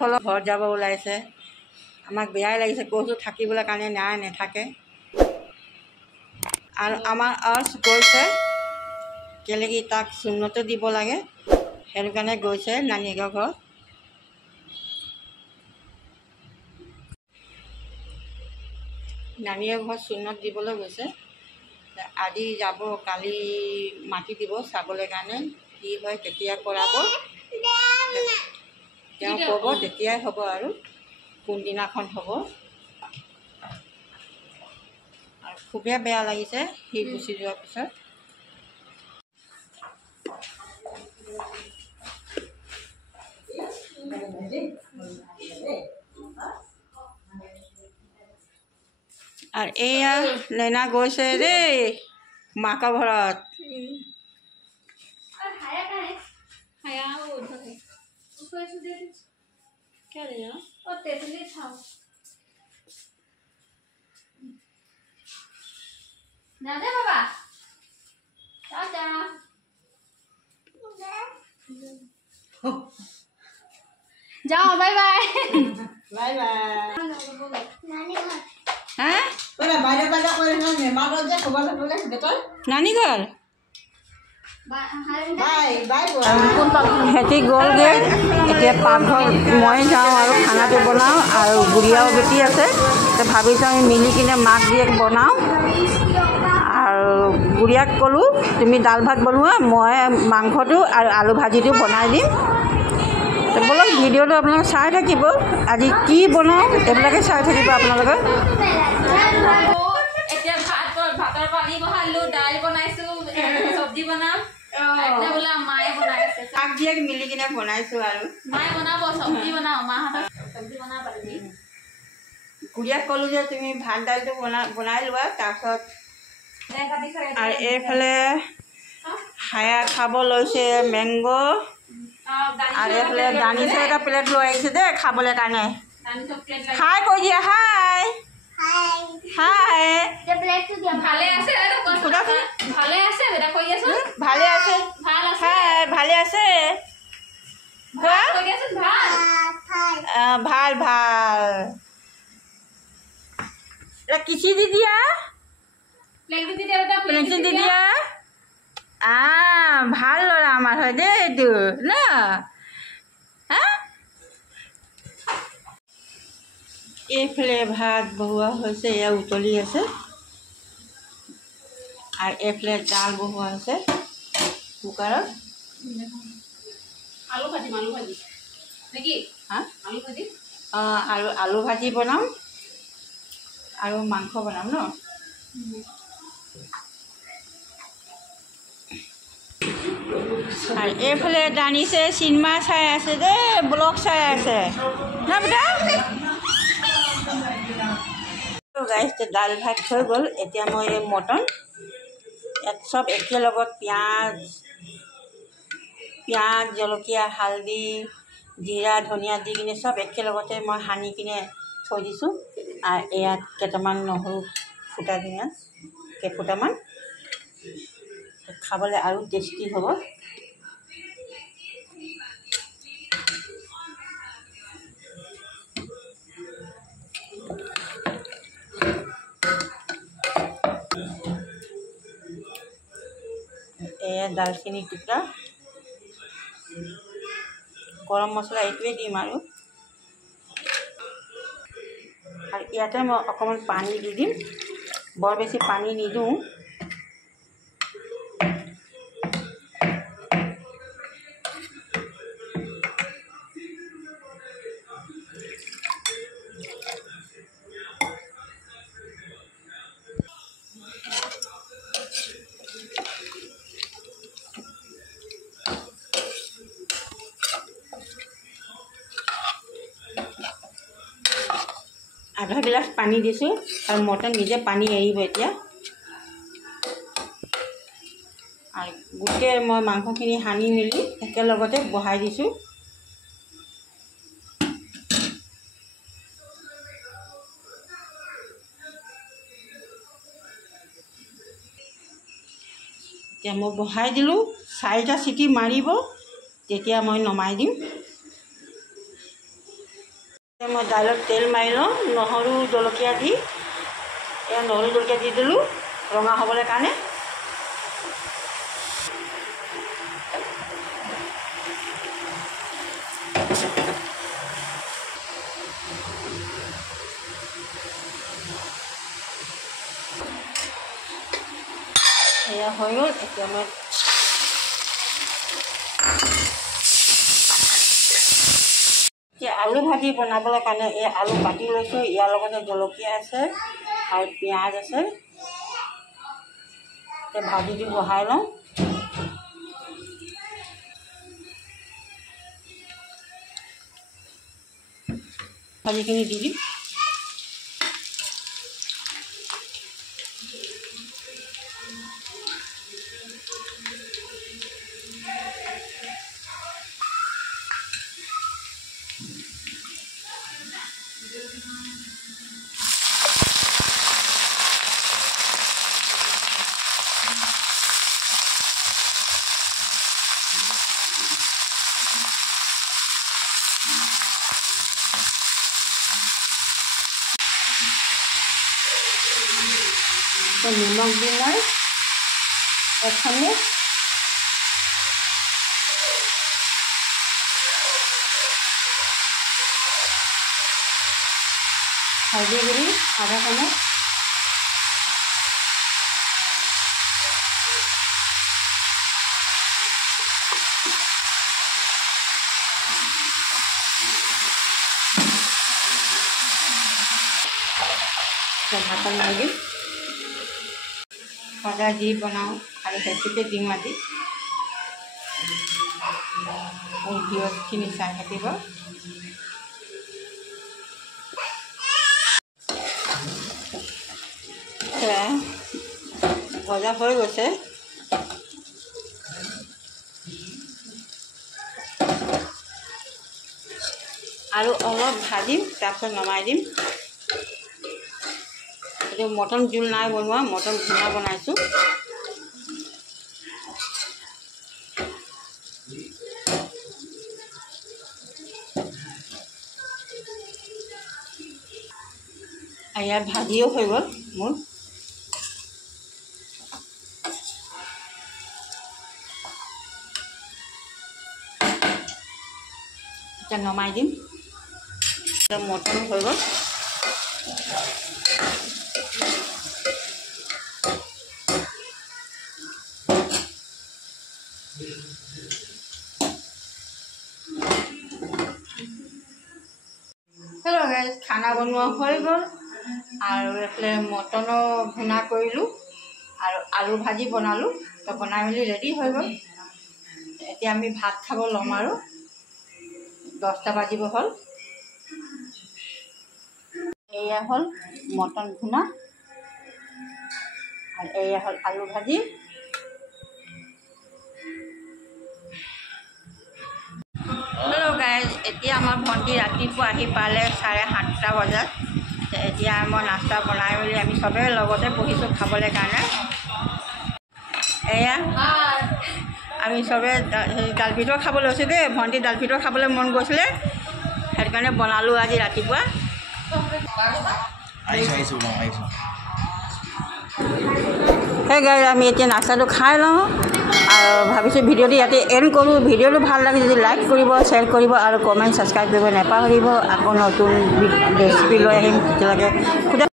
ফলত ঘৰত যাব ওলাইছে। আমাক বেয়াই লাগিছে, কৈছোঁ থাকিবলৈ কাৰণে নাই, নাথাকে। আৰু আমাৰ আৰ্চ গৈছে কেলৈ কি তাক চূণতো দিব লাগে, সেইটো কাৰণে গৈছে নানীয়েকৰ ঘৰত। নানীয়েকৰ ঘৰত চূণত দিবলৈ গৈছে। আজি যাব, কালি মাতি দিব চাবলৈ কাৰণে, কি হয় কেতিয়া কৰাব তেওঁ ক'ব, তেতিয়াই হ'ব আৰু কোনদিনাখন হ'ব। আৰু খুবেই বেয়া লাগিছে সি গুচি যোৱাৰ পিছত। আৰু এয়া লেনা গৈছে দেই মাকৰ ঘৰত। जाओ बाय बाय बाय बाय। हैं नानी घर সিহঁতি গ'লগৈ। এতিয়া পাকঘৰ মই যাওঁ আৰু খানাটো বনাওঁ, আৰু বুঢ়ীয়াও বেটি আছে। ভাবিছোঁ আমি মিলি কিনে মাক জীয়েক বনাওঁ। আৰু বুঢ়ীয়াক ক'লোঁ তুমি দাল ভাত বনোৱা, মই মাংসটো আৰু আলু ভাজিটো বনাই দিম। বলক ভিডিঅ'টো আপোনালোকে চাই থাকিব, আজি কি বনাওঁ এইবিলাকে চাই থাকিব আপোনালোকে। এতিয়া ভাতৰ পানী বহালোঁ, দাইল বনাইছোঁ, চব্জি বনাম। বোলে মায়ে বনাই আছে, মাক জীয়েক মিলি কিনে বনাইছোঁ আৰু মায়ে বনাব, চব্জি বনাওঁ, মাহঁতক চব্জি বনাব পাৰি। বুঢ়ীয়াক ক'লোঁ যে তুমি ভাত দাইলটো বনাই লোৱা, তাৰপিছত আৰু এইফালে হায়া খাব লৈছে মেংগ', আৰু এইফালে দানিছে এটা প্লেট লৈ আহিছে দেই খাবলৈ কাৰণে। হাই কৈ দিয়া, হাই হাই। ভালে আছে, ভালে আছে, কৈ আছো ভালে আছে, হাই ভালে আছে কোৱা। ভাল ভাল। কিচি দি দিয়া, প্লেটটো দি দিয়া। ভাল ল'ৰা আমাৰ হয় দেই এইটো ন। এইফালে ভাত বহোৱা হৈছে, এয়া উতলি আছে। আৰু এইফালে দাল বহোৱা হৈছে কুকাৰত। আলু ভাজি নেকি? আলু ভাজি, আৰু আলু ভাজি বনাম আৰু মাংস বনাম ন। আৰু এইফালে দানিছে চিনেমা চাই আছে দেই, ব্লগ চাই আছে না বেটা। গাইছ দাল ভাত হৈ গ'ল। এতিয়া মই মটন চব একেলগত পিঁয়াজ জলকীয়া হালধি জিৰা ধনিয়া দি কিনে চব একেলগতে মই সানি কিনে থৈ দিছোঁ। আৰু ইয়াত কেইটামান নহৰু ফুটা দিনা কেইফুটামান, খাবলৈ আৰু টেষ্টি হ'ব। এয়া দালচেনি টুকুৰা, গৰম মছলা এইটোৱে দিম আৰু ইয়াতে মই অকণমান পানী দি দিম, বৰ বেছি পানী নিদিওঁ। আধা গিলাচ পানী দিছোঁ, আৰু মটন নিজে পানী এৰিব এতিয়া। আৰু গোটেই মই মাংসখিনি সানি মেলি একেলগতে বহাই দিছোঁ। এতিয়া মই বহাই দিলোঁ, 4টা চিটি মাৰিব, তেতিয়া মই নমাই দিম। মই দাইলত তেল মাৰি লওঁ, নহৰু জলকীয়া দি নহৰু জলকীয়া দি দিলোঁ ৰঙা হ'বলৈ কাৰণে। এয়া হৈ গ'ল। এতিয়া মই আলু ভাজি বনাবলৈ কাৰণে এই আলু কাটি লৈছোঁ। ইয়াৰ লগতে জলকীয়া আছে আৰু পিঁয়াজ আছে। এতিয়া ভাজিটো বহাই লওঁ। ভাজিখিনি দি দিম। নিমখ দি মই 1 চামুচ, হালধি গুড়ি 1/2 চামুচ, ঢাকন মাৰি দিম। সদায় যি বনাওঁ আৰু সেইটোকে দিম আজি। মোৰ ভিডিঅ'খিনি চাই থাকিব। ভজা হৈ গৈছে। আৰু অলপ ভাজিম, তাৰপিছত নমাই দিম। এইটো মটন জোল নাই বনোৱা, মটন ভুনা বনাইছোঁ। ইয়াত ভাজিও হৈ গ'ল মোৰ। এতিয়া নমাই দিম। মটন হৈ গ'ল। হেল্ল' গাইজ, খানা বনোৱা হৈ গ'ল আৰু এইফালে মটনো ভুনা কৰিলোঁ আৰু আলু ভাজি বনালোঁ। তো বনাই মেলি ৰেডি হৈ গ'ল। এতিয়া আমি ভাত খাব ল'ম আৰু 10টা বাজিব হ'ল। এয়া হ'ল মটন ভুনা আৰু এয়া হ'ল আলু ভাজি। হেল্ল' গাইজ, এতিয়া আমাৰ ভণ্টি ৰাতিপুৱা আহি পালে 7:30 বজাত। এতিয়া মই নাস্তা বনাই মেলি আমি চবেই লগতে বহিছোঁ খাবলৈ কাৰণে। এয়া আমি চবেই দাল ভিতৰ খাব লৈছোঁ দেই। ভণ্টি দাল ভিতৰ খাবলৈ মন গৈছিলে, সেইটো কাৰণে বনালোঁ আজি ৰাতিপুৱা। সেই গাড়ী আমি এতিয়া নাস্তাটো খাই লওঁ আৰু ভাবিছোঁ ভিডিঅ'টো ইয়াতে এণ্ড কৰোঁ। ভিডিঅ'টো ভাল লাগে যদি লাইক কৰিব, শ্বেয়াৰ কৰিব আৰু কমেণ্ট ছাবস্ক্ৰাইব কৰিব নাপাহৰিব। আকৌ নতুন ৰেচিপি লৈ আহিম তেতিয়ালৈকে।